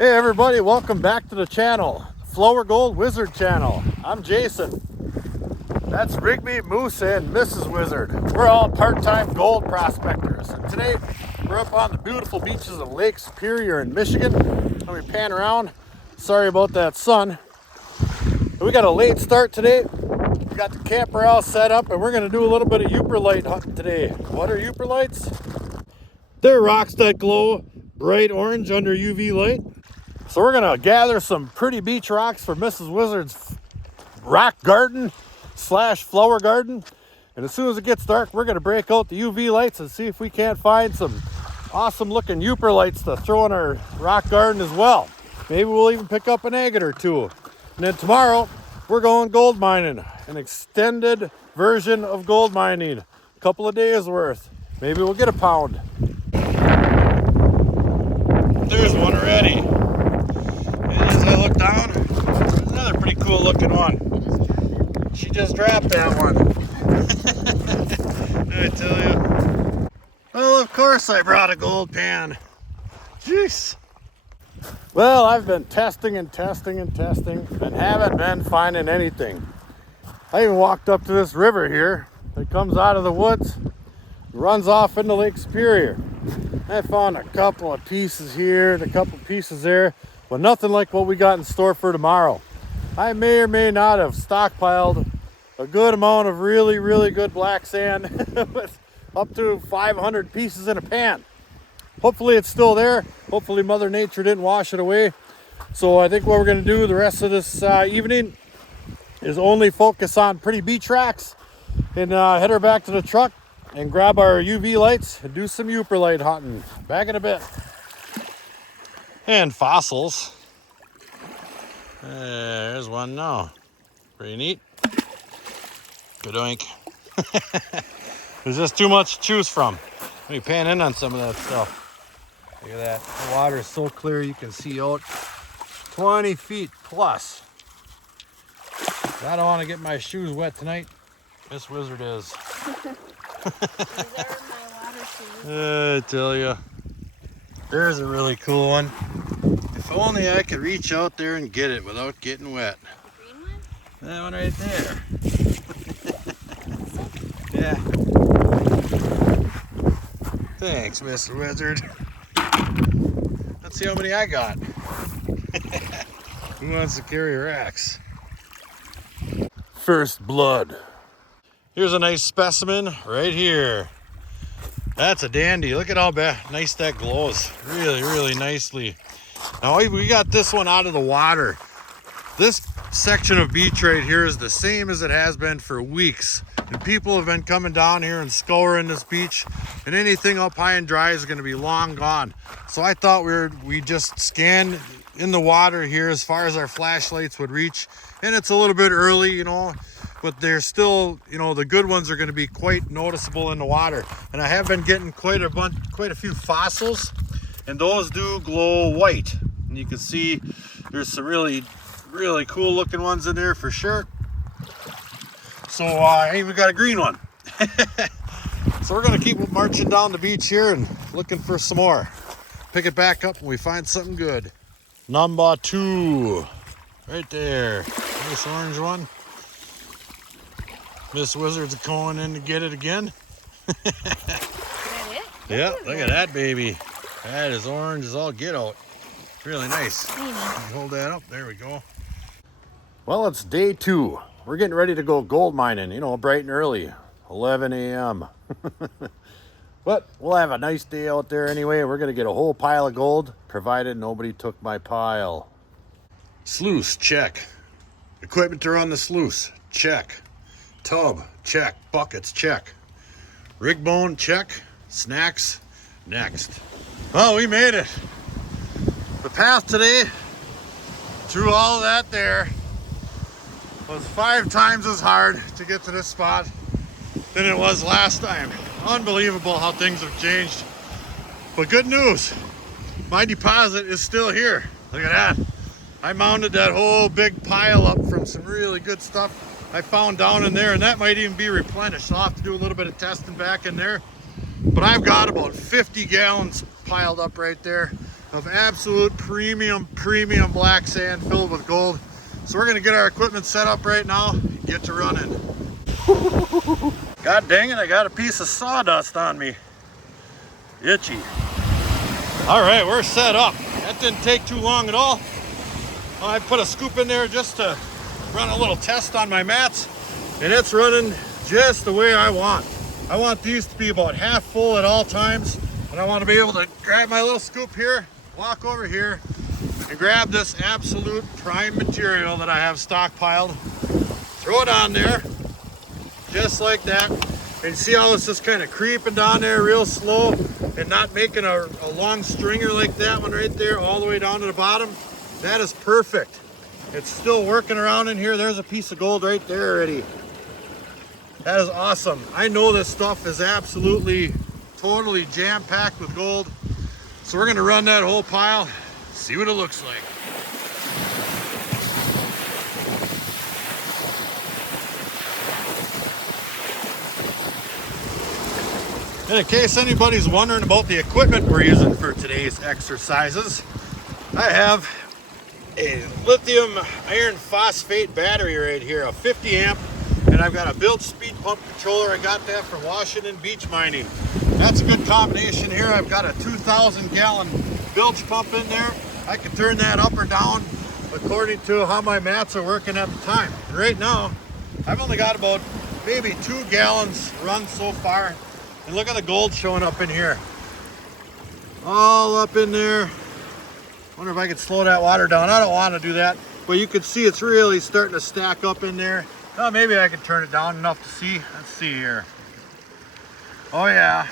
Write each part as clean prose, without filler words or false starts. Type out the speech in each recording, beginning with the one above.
Hey everybody, welcome back to the channel, Flourgoldwizards channel. I'm Jason. That's Rigby, Moose, and Mrs. Wizard. We're all part-time gold prospectors. And today, we're up on the beautiful beaches of Lake Superior in Michigan. Let me pan around. Sorry about that sun. We got a late start today. We got the camper all set up and we're gonna do a little bit of Yooperlight hunting today. What are Yooperlights? They're rocks that glow bright orange under UV light. So we're gonna gather some pretty beach rocks for Mrs. Wizard's rock garden / flower garden. And as soon as it gets dark, we're gonna break out the UV lights and see if we can't find some awesome looking Yooperlights to throw in our rock garden as well. Maybe we'll even pick up an agate or two. And then tomorrow, we're going gold mining, an extended version of gold mining, a couple of days worth. Maybe we'll get a pound. There's one already. And as I look down, there's another pretty cool looking one. She just dropped that one. I tell you. Well, of course I brought a gold pan. Jeez. Well, I've been testing and haven't been finding anything. I even walked up to this river here that comes out of the woods, runs off into Lake Superior. I found a couple of pieces here and a couple of pieces there, but nothing like what we got in store for tomorrow. I may or may not have stockpiled a good amount of really good black sand with up to 500 pieces in a pan. Hopefully it's still there. Hopefully Mother Nature didn't wash it away. So I think what we're going to do the rest of this evening is only focus on pretty beach rocks and head her back to the truck and grab our UV lights and do some Yooperlight hunting. Back in a bit. And fossils. There's one now. Pretty neat. Good oink. There's just too much to choose from. Let me pan in on some of that stuff. Look at that. The water is so clear you can see out 20 feet plus. I don't want to get my shoes wet tonight. Miss Wizard is. I tell you, there's a really cool one. If only I could reach out there and get it without getting wet. The green one? That one right there. Yeah. Thanks, Mr. Wizard. Let's see how many I got. Who wants to carry racks? First blood. Here's a nice specimen right here. That's a dandy. Look at how nice that glows. Really nicely. Now we got this one out of the water. This section of beach right here is the same as it has been for weeks. And people have been coming down here and scouring this beach. And anything up high and dry is going to be long gone. So I thought we just scanned in the water here as far as our flashlights would reach. And it's a little bit early, you know. But they're still, you know, the good ones are going to be quite noticeable in the water. And I have been getting quite a few fossils, and those do glow white. And you can see there's some really cool looking ones in there for sure. So I even got a green one. So we're going to keep marching down the beach here and looking for some more. Pick it back up when we find something good. Number 2, right there. Nice orange one. Miss Wizard's going in to get it again. Is that it? Yeah, look at that baby. That is orange as all get out. Really nice. Hold that up. There we go. Well, it's day 2. We're getting ready to go gold mining, you know, bright and early, 11 a.m. But we'll have a nice day out there anyway. We're going to get a whole pile of gold, provided nobody took my pile. Sluice, check. Equipment to run the sluice, check. Tub, check. Buckets, check. Rig bone, check. Snacks, next. Well, we made it. The path today through all of that there was 5 times as hard to get to this spot than it was last time. Unbelievable how things have changed. But good news, my deposit is still here. Look at that. I mounted that whole big pile up from some really good stuff I found down in there, and that might even be replenished. I'll have to do a little bit of testing back in there. But I've got about 50 gallons piled up right there. of absolute premium black sand filled with gold. So we're gonna get our equipment set up right now and get to running. God dang it, I got a piece of sawdust on me. Itchy. All right, we're set up. That didn't take too long at all. I put a scoop in there just to run a little test on my mats, and it's running just the way I want. I want these to be about half full at all times, and I want to be able to grab my little scoop here, walk over here, and grab this absolute prime material that I have stockpiled, throw it on there, just like that. And see how it's just kind of creeping down there real slow and not making a long stringer like that one right there all the way down to the bottom. That is perfect. It's still working around in here. There's a piece of gold right there already. That is awesome. I know this stuff is absolutely, totally jam-packed with gold. So we're gonna run that whole pile, see what it looks like. And in case anybody's wondering about the equipment we're using for today's exercises, I have a lithium iron phosphate battery right here, a 50 amp, and I've got a built speed pump controller. I got that from Washington Beach Mining. That's a good combination here. I've got a 2,000 gallon bilge pump in there. I can turn that up or down according to how my mats are working at the time. Right now, I've only got about maybe 2 gallons run so far. And look at the gold showing up in here. All up in there. Wonder if I could slow that water down. I don't want to do that, but you can see it's really starting to stack up in there. Oh, maybe I can turn it down enough to see. Let's see here. Oh yeah.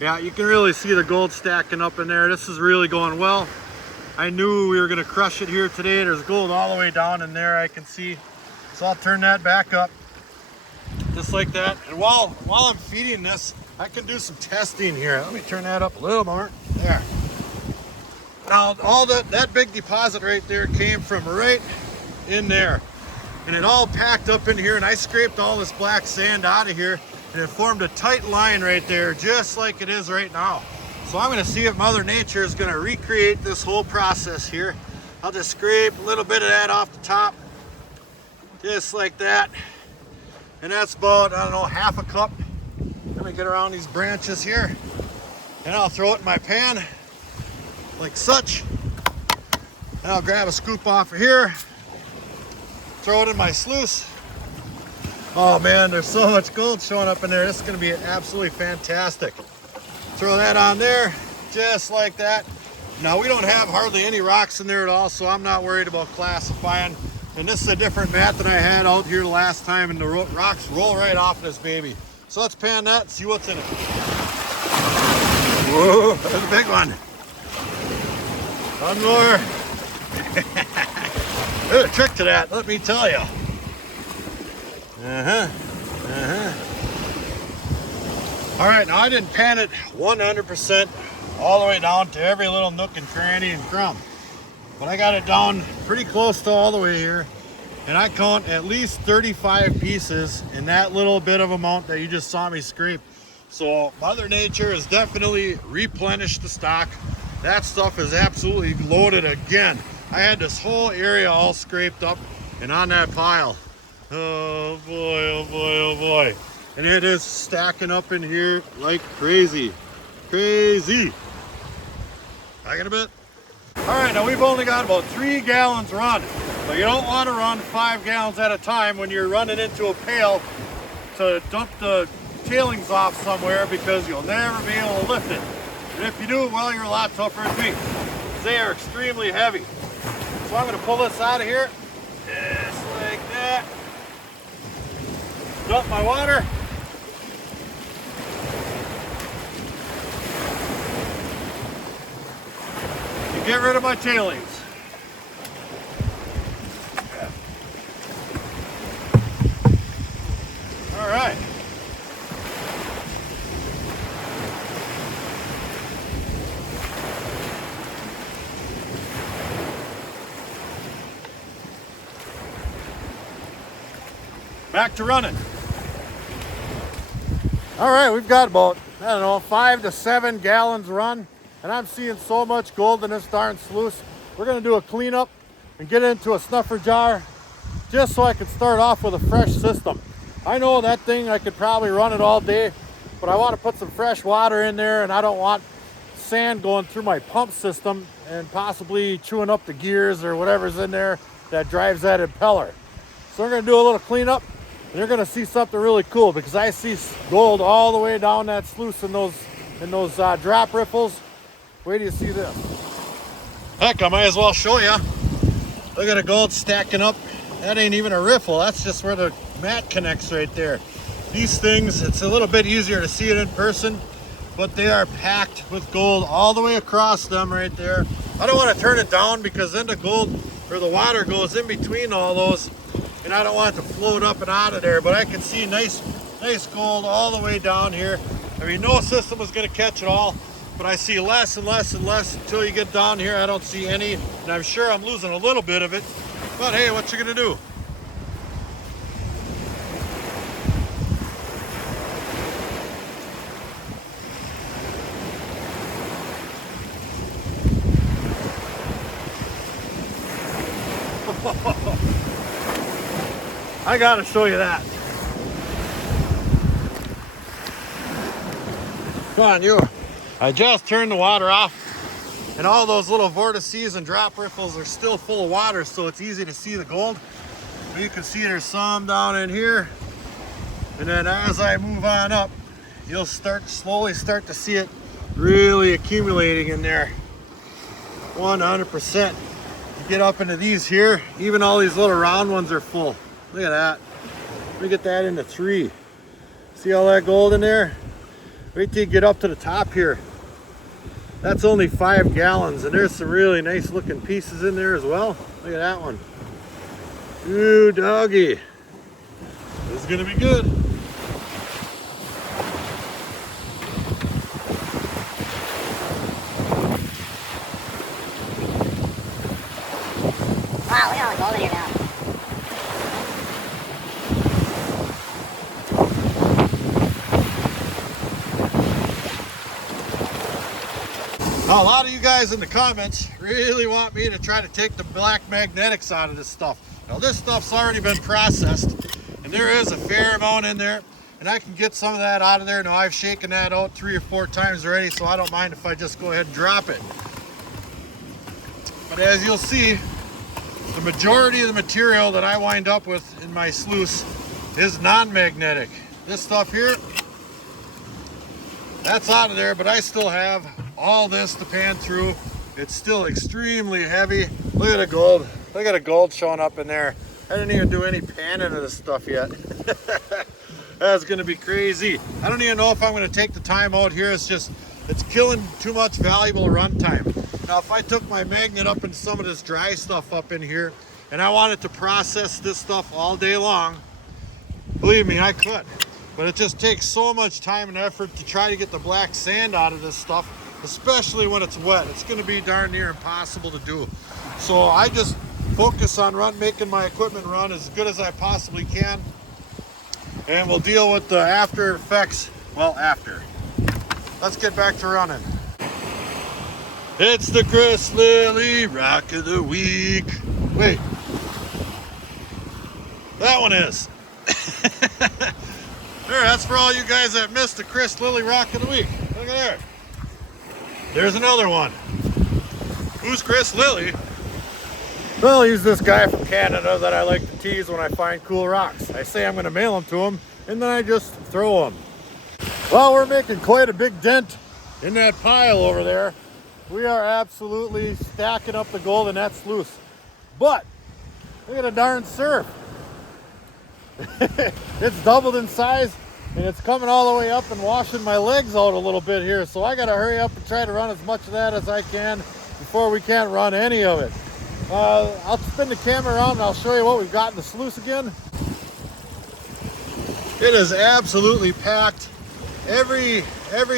Yeah, you can really see the gold stacking up in there. This is really going well. I knew we were going to crush it here today. There's gold all the way down in there, I can see. So I'll turn that back up. Just like that. And while I'm feeding this, I can do some testing here. Let me turn that up a little more. There. Now, all that big deposit right there came from right in there. And it all packed up in here, and I scraped all this black sand out of here, and it formed a tight line right there, just like it is right now. So I'm going to see if Mother Nature is going to recreate this whole process here. I'll just scrape a little bit of that off the top, just like that. And that's about, I don't know, half a cup. Let me get around these branches here, and I'll throw it in my pan like such. And I'll grab a scoop off of here, throw it in my sluice. Oh man, there's so much gold showing up in there. This is going to be absolutely fantastic. Throw that on there, just like that. Now we don't have hardly any rocks in there at all, so I'm not worried about classifying. And this is a different mat than I had out here last time, and the rocks roll right off this baby. So let's pan that and see what's in it. Whoa, there's a big one. One more. There's a trick to that, let me tell you. All right, now I didn't pan it 100% all the way down to every little nook and cranny and crumb. But I got it down pretty close to all the way here, and I count at least 35 pieces in that little bit of amount that you just saw me scrape. So Mother Nature has definitely replenished the stock. That stuff is absolutely loaded again. I had this whole area all scraped up and on that pile. Oh boy, oh boy, oh boy. And it is stacking up in here like crazy. Crazy. Back in a bit. All right, now we've only got about 3 gallons run, but you don't want to run 5 gallons at a time when you're running into a pail to dump the tailings off somewhere, because you'll never be able to lift it. And if you do, well, you're a lot tougher than me. They are extremely heavy. So I'm going to pull this out of here, just like that. Dump my water. Get rid of my tailings. All right. Back to running. All right, we've got about, I don't know, 5 to 7 gallons run. and I'm seeing so much gold in this darn sluice. We're gonna do a cleanup and get it into a snuffer jar just so I can start off with a fresh system. I know that thing, I could probably run it all day, but I want to put some fresh water in there, and I don't want sand going through my pump system and possibly chewing up the gears or whatever's in there that drives that impeller. So we're going to do a little cleanup, and you're going to see something really cool, because I see gold all the way down that sluice in those drop riffles. Wait till you see this. Heck, I might as well show you. Look at the gold stacking up. That ain't even a riffle. That's just where the mat connects right there. These things, it's a little bit easier to see it in person, but they are packed with gold all the way across them right there. I don't want to turn it down, because then the gold or the water goes in between all those, and I don't want it to float up and out of there. But I can see nice gold all the way down here. I mean, no system is going to catch it all, but I see less and less and less until you get down here. I don't see any, and I'm sure I'm losing a little bit of it. But hey, what you gonna do? I gotta show you that. Come on, you. I just turned the water off, and all those little vortices and drop riffles are still full of water, so it's easy to see the gold. But you can see there's some down in here, and then as I move on up, you'll slowly start to see it really accumulating in there. 100%. You get up into these here, even all these little round ones are full. Look at that. Let me get that into 3. See all that gold in there? Wait till you get up to the top here. That's only 5 gallons, and there's some really nice looking pieces in there as well. Look at that one. Ooh, doggy. This is gonna be good. Wow, look at all the gold in here now. Now, a lot of you guys in the comments really want me to try to take the black magnetics out of this stuff. Now, this stuff's already been processed, and there is a fair amount in there, and I can get some of that out of there. Now, I've shaken that out 3 or 4 times already, so I don't mind if I just go ahead and drop it. But as you'll see, the majority of the material that I wind up with in my sluice is non-magnetic. This stuff here, that's out of there, but I still have all this to pan through. It's still extremely heavy. Look at the gold. Look at the gold showing up in there. I didn't even do any panning of this stuff yet. That's gonna be crazy. I don't even know if I'm gonna take the time out here. It's killing too much valuable run time. Now, if I took my magnet up into some of this dry stuff up in here, and I wanted to process this stuff all day long, believe me, I could. But it just takes so much time and effort to try to get the black sand out of this stuff, especially when it's wet. It's going to be darn near impossible to do. So I just focus on making my equipment run as good as I possibly can, and we'll deal with the after effects, well, after. Let's get back to running. It's the Chris Lilly Rock of the Week. Wait, that one is. There, that's for all you guys that missed the Chris Lilly Rock of the Week. Look at there. There's another one. Who's Chris Lilly? Well, he's this guy from Canada that I like to tease when I find cool rocks. I say I'm going to mail them to him, and then I just throw them. Well, we're making quite a big dent in that pile over there. We are absolutely stacking up the gold in that sluice. But look at the darn surf. It's doubled in size, and it's coming all the way up and washing my legs out a little bit here. So I got to hurry up and try to run as much of that as I can before we can't run any of it. I'll spin the camera around and I'll show you what we've got in the sluice again. It is absolutely packed. Every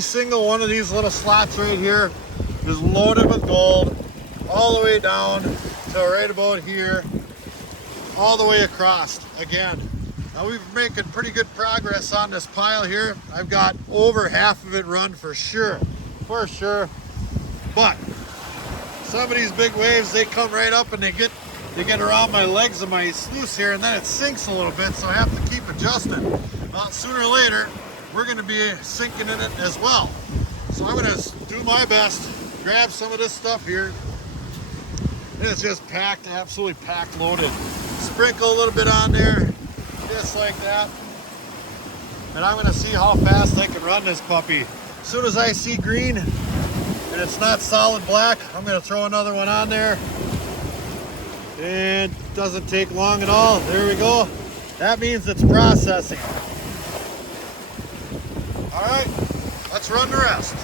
single one of these little slots right here is loaded with gold, all the way down to right about here, all the way across again. Now, we're making pretty good progress on this pile here. I've got over half of it run for sure. But some of these big waves, they come right up and they get around my legs and my sluice here, and then it sinks a little bit, so I have to keep adjusting. Well, sooner or later, we're going to be sinking in it as well. So I'm going to do my best, grab some of this stuff here. And it's just packed, absolutely packed loaded. Sprinkle a little bit on there, just like that. And I'm going to see how fast I can run this puppy. As soon as I see green and it's not solid black, I'm going to throw another one on there. And it doesn't take long at all. There we go. That means it's processing. All right, let's run the rest.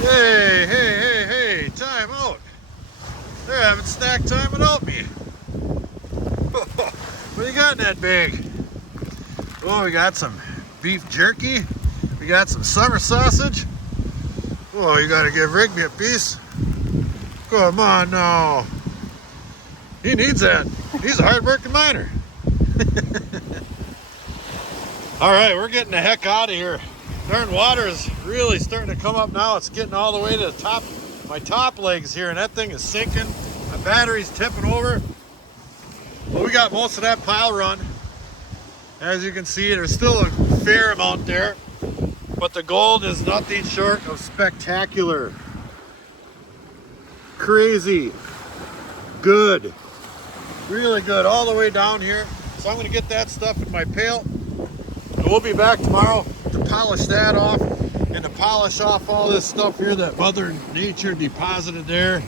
Hey, hey, hey, hey, time out. They're having snack time without me. What do you got in that bag? Oh, we got some beef jerky. We got some summer sausage. Oh, you gotta give Rigby a piece. Come on now. He needs that. He's a hard-working miner. All right, we're getting the heck out of here. Darn, water is really starting to come up now. It's getting all the way to the top, my top legs here, and that thing is sinking. My battery's tipping over. Well, we got most of that pile run. As you can see, there's still a fair amount there, but the gold is nothing short of spectacular. Crazy. Good. Really good all the way down here. So I'm going to get that stuff in my pail. And we'll be back tomorrow to polish that off and to polish off all this stuff here that Mother Nature deposited there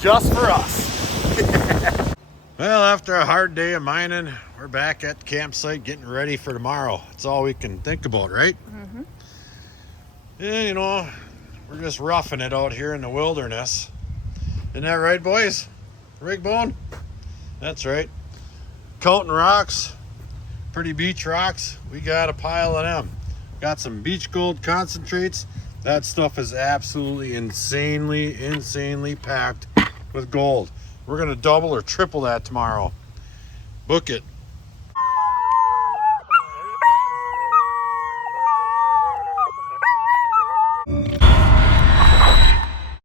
just for us. Well, after a hard day of mining, we're back at the campsite getting ready for tomorrow. That's all we can think about, right? Mm-hmm. Yeah, you know, we're just roughing it out here in the wilderness. Isn't that right, boys? Rigbone? That's right. Counting rocks, pretty beach rocks. We got a pile of them. Got some beach gold concentrates. That stuff is absolutely insanely packed with gold. We're gonna double or triple that tomorrow. Book it.